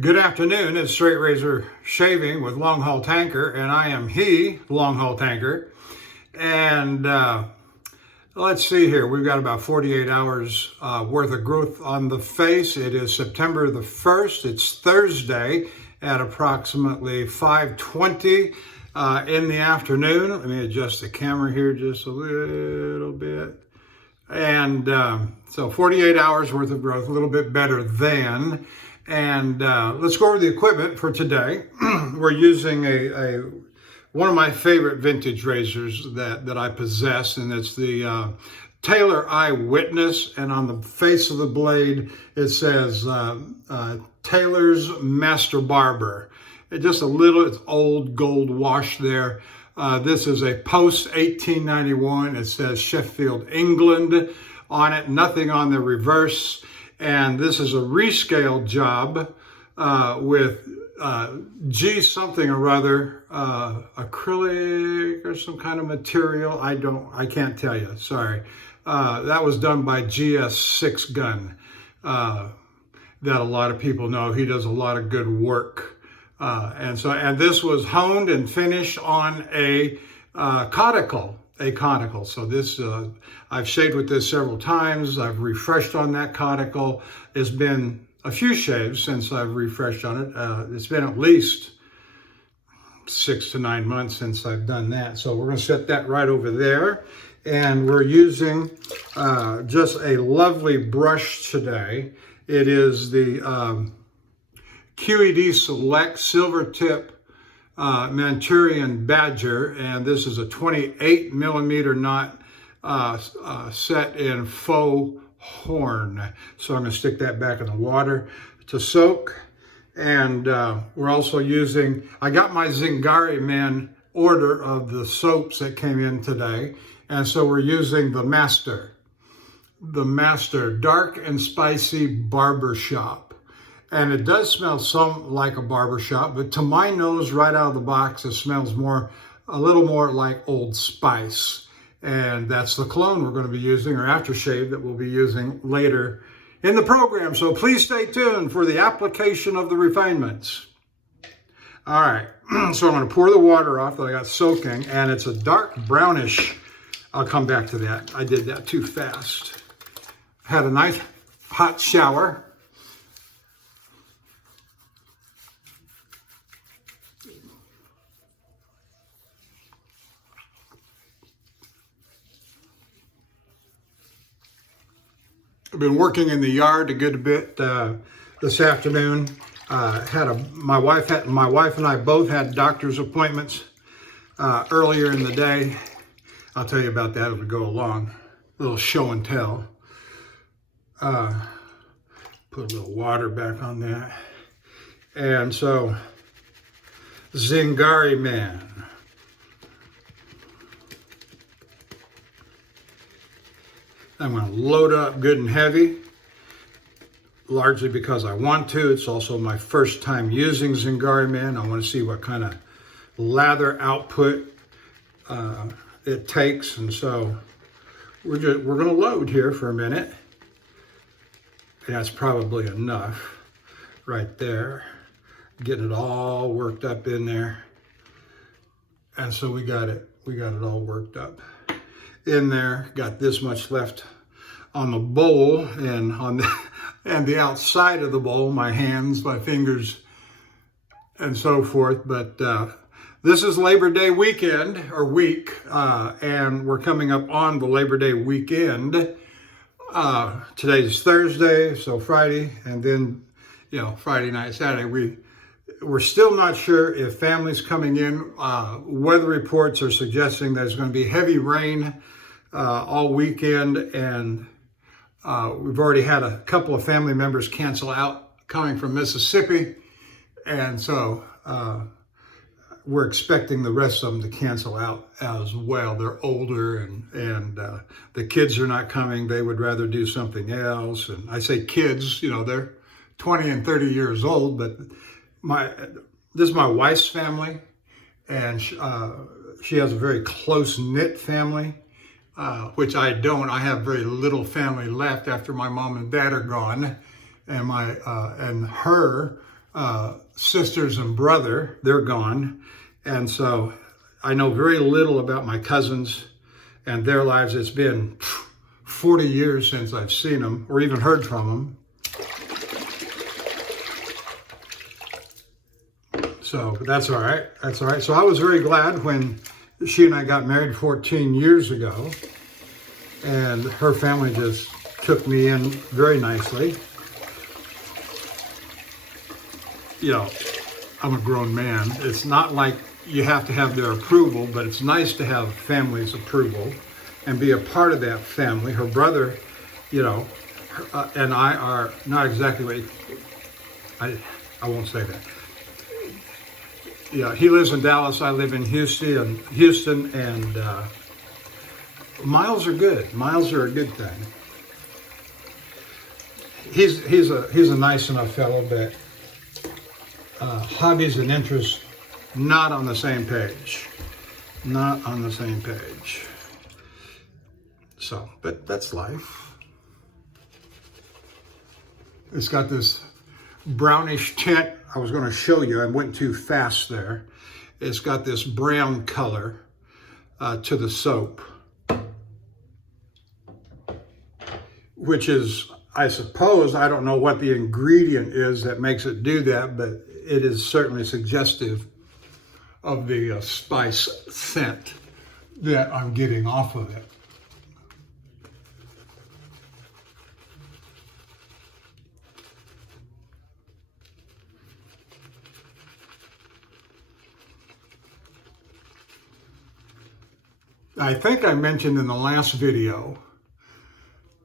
Good afternoon. It's Straight Razor Shaving with Longhaultanker, and I am he, Longhaultanker. And let's see here. We've got about 48 hours worth of growth on the face. It is September the 1st. It's Thursday at approximately 5:20 in the afternoon. Let me adjust the camera here just a little bit. And so 48 hours worth of growth, a little bit better than. And let's go over the equipment for today. We're using one of my favorite vintage razors that I possess, and it's the Taylor Eyewitness. And on the face of the blade, it says Taylor's Master Barber. Just a little, it's old gold wash there. This is a post 1891. It says Sheffield, England on it, nothing on the reverse. And this is a rescale job with G something or other, acrylic or some kind of material. I can't tell you, sorry. That was done by GS6 Gun that a lot of people know. He does a lot of good work. And this was honed and finished on a conical. So this, I've shaved with this several times. I've refreshed on that conical. It's been a few shaves since I've refreshed on it. It's been at least 6 to 9 months since I've done that. So we're going to set that right over there. And we're using just a lovely brush today. It is the QED Select Silvertip Manchurian Badger, and this is a 28 millimeter knot set in faux horn. So I'm going to stick that back in the water to soak. And we're also using, I got my Zingari man order of the soaps that came in today, and so we're using the Master Dark and Spicy Barbershop. And it does smell some like a barbershop, but to my nose, right out of the box, it smells a little more like Old Spice. And that's the cologne we're going to be using, or aftershave that we'll be using later in the program. So please stay tuned for the application of the refinements. All right, so I'm going to pour the water off that I got soaking, and it's a dark brownish. I'll come back to that. I did that too fast. Had a nice hot shower. I've been working in the yard a good bit this afternoon. My wife and I both had doctor's appointments earlier in the day. I'll tell you about that as we go along. A little show and tell. Put a little water back on that. And so, Zingari man. I'm going to load up good and heavy, largely because I want to. It's also my first time using Zingari Man. I want to see what kind of lather output it takes, and so we're going to load here for a minute. And that's probably enough right there, getting it all worked up in there. And so we got it all worked up in there. Got this much left on the bowl and on the outside of the bowl, my hands, my fingers, and so forth. But this is Labor Day weekend or week, and we're coming up on the Labor Day weekend. Today's Thursday, so Friday, and then Friday night, Saturday. We're still not sure if family's coming in. Weather reports are suggesting there's going to be heavy rain all weekend, and we've already had a couple of family members cancel out coming from Mississippi, and so we're expecting the rest of them to cancel out as well. They're older, and the kids are not coming. They would rather do something else. And I say kids, they're 20 and 30 years old, but this is my wife's family, and she has a very close-knit family. Which I don't. I have very little family left after my mom and dad are gone, and her sisters and brother. They're gone. And so I know very little about my cousins and their lives. It's been 40 years since I've seen them or even heard from them. So that's all right. That's all right. So I was very glad when she and I got married 14 years ago, and her family just took me in very nicely. You know, I'm a grown man. It's not like you have to have their approval, but it's nice to have family's approval and be a part of that family. Her brother, you know, and I are not exactly what I won't say that. Yeah, he lives in Dallas. I live in Houston, and miles are good. Miles are a good thing. He's a nice enough fellow, but hobbies and interests not on the same page. Not on the same page. So, but that's life. It's got this brownish tint. I was going to show you. I went too fast there. It's got this brown color to the soap, which is, I suppose, I don't know what the ingredient is that makes it do that, but it is certainly suggestive of the spice scent that I'm getting off of it. I think I mentioned in the last video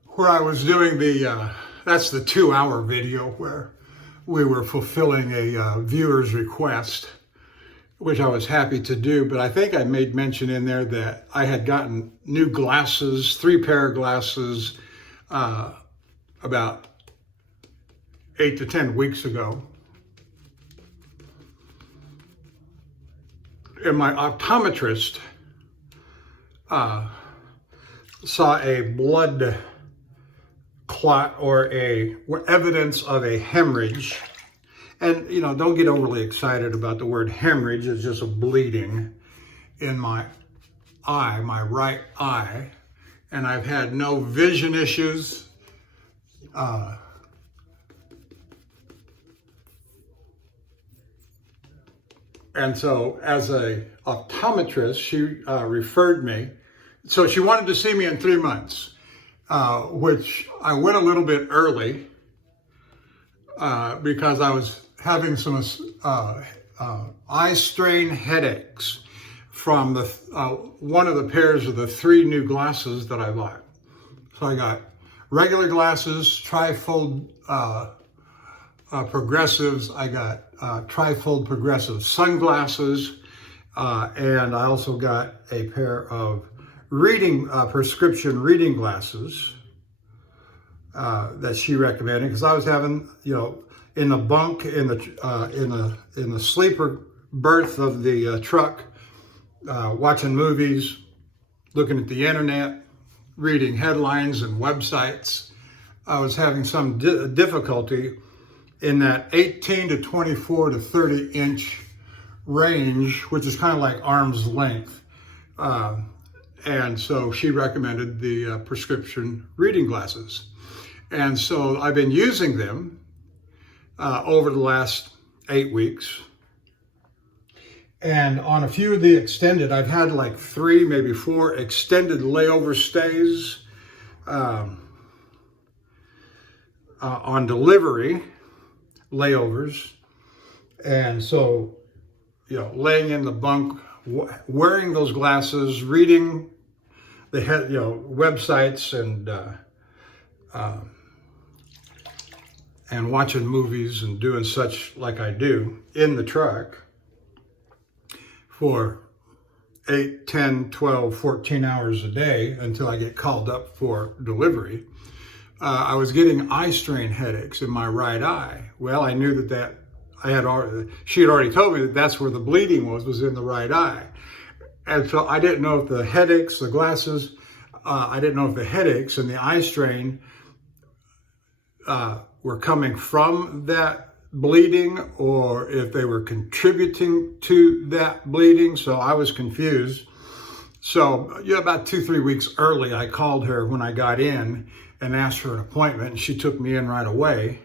where I was doing that's the 2-hour video where we were fulfilling a viewer's request, which I was happy to do. But I think I made mention in there that I had gotten new glasses, 3 pair of glasses, about 8 to 10 weeks ago. And my optometrist saw a blood clot or evidence of a hemorrhage. And, you know, don't get overly excited about the word hemorrhage. It's just a bleeding in my eye, my right eye. And I've had no vision issues. And so as a optometrist, she referred me. So she wanted to see me in 3 months, which I went a little bit early because I was having some eye strain headaches from the one of the pairs of the 3 new glasses that I bought. So I got regular glasses, trifold progressives. I got trifold progressive sunglasses, and I also got a pair of prescription reading glasses that she recommended, because I was having, you know, in the bunk in the sleeper berth of the truck, watching movies, looking at the internet, reading headlines and websites. I was having some difficulty in that 18 to 24 to 30 inch range, which is kind of like arm's length. And so she recommended the prescription reading glasses. And so I've been using them over the last 8 weeks. And on a few of the extended, I've had like 3, maybe 4 extended layover stays on delivery layovers. And so, you know, laying in the bunk, wearing those glasses, reading the websites and watching movies and doing such like I do in the truck for 8, 10, 12, 14 hours a day until I get called up for delivery. I was getting eye strain headaches in my right eye. Well, I knew that she had already told me that that's where the bleeding was in the right eye. And so I didn't know if the headaches, the glasses, I didn't know if the headaches and the eye strain were coming from that bleeding or if they were contributing to that bleeding. So I was confused. So yeah, about 2-3 weeks early, I called her when I got in and asked for an appointment, and she took me in right away.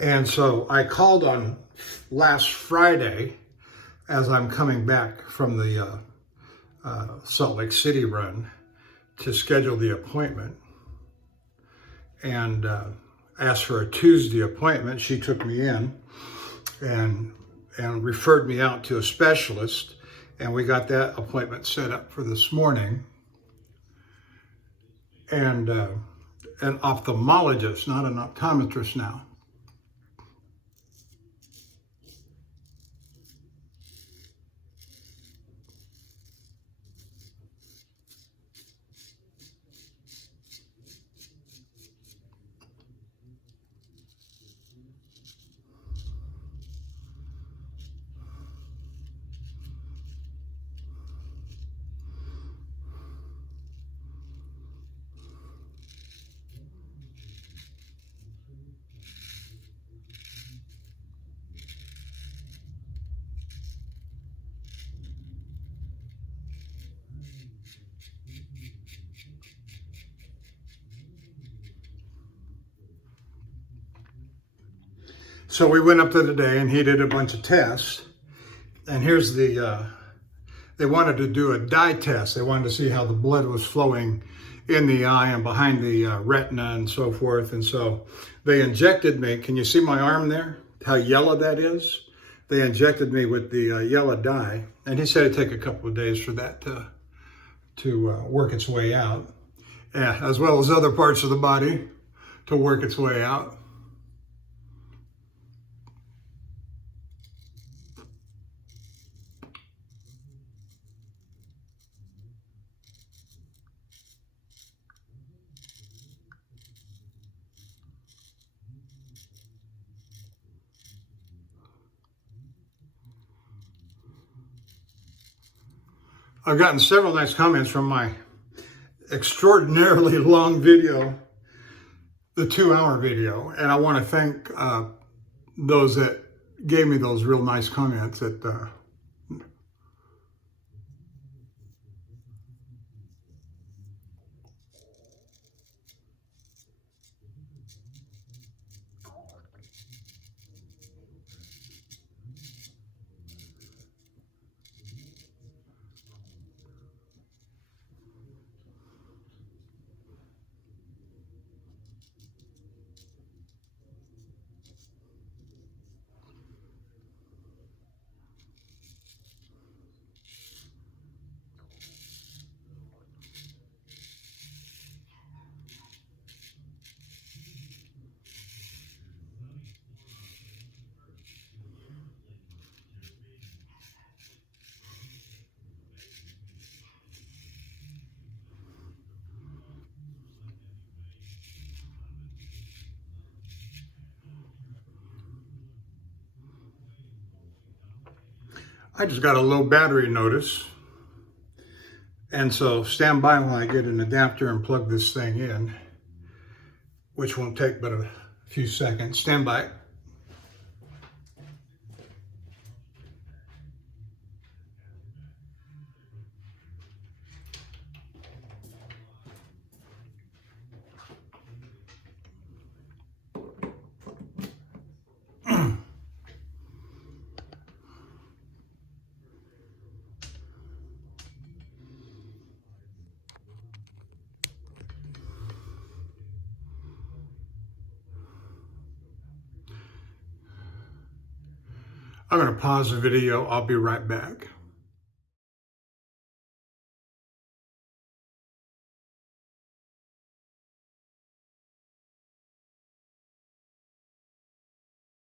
And so I called on last Friday as I'm coming back from the Salt Lake City run to schedule the appointment, and asked for a Tuesday appointment. She took me in and referred me out to a specialist, and we got that appointment set up for this morning. And an ophthalmologist, not an optometrist now. So we went up there today and he did a bunch of tests. And here's they wanted to do a dye test. They wanted to see how the blood was flowing in the eye and behind the retina and so forth. And so they injected me. Can you see my arm there? How yellow that is? They injected me with the yellow dye. And he said it'd take a couple of days for that to work its way out, as well as other parts of the body to work its way out. I've gotten several nice comments from my extraordinarily long video, the 2-hour video, and I want to thank those that gave me those real nice comments. I just got a low battery notice, and so stand by when I get an adapter and plug this thing in, which won't take but a few seconds. Stand by. I'm going to pause the video. I'll be right back.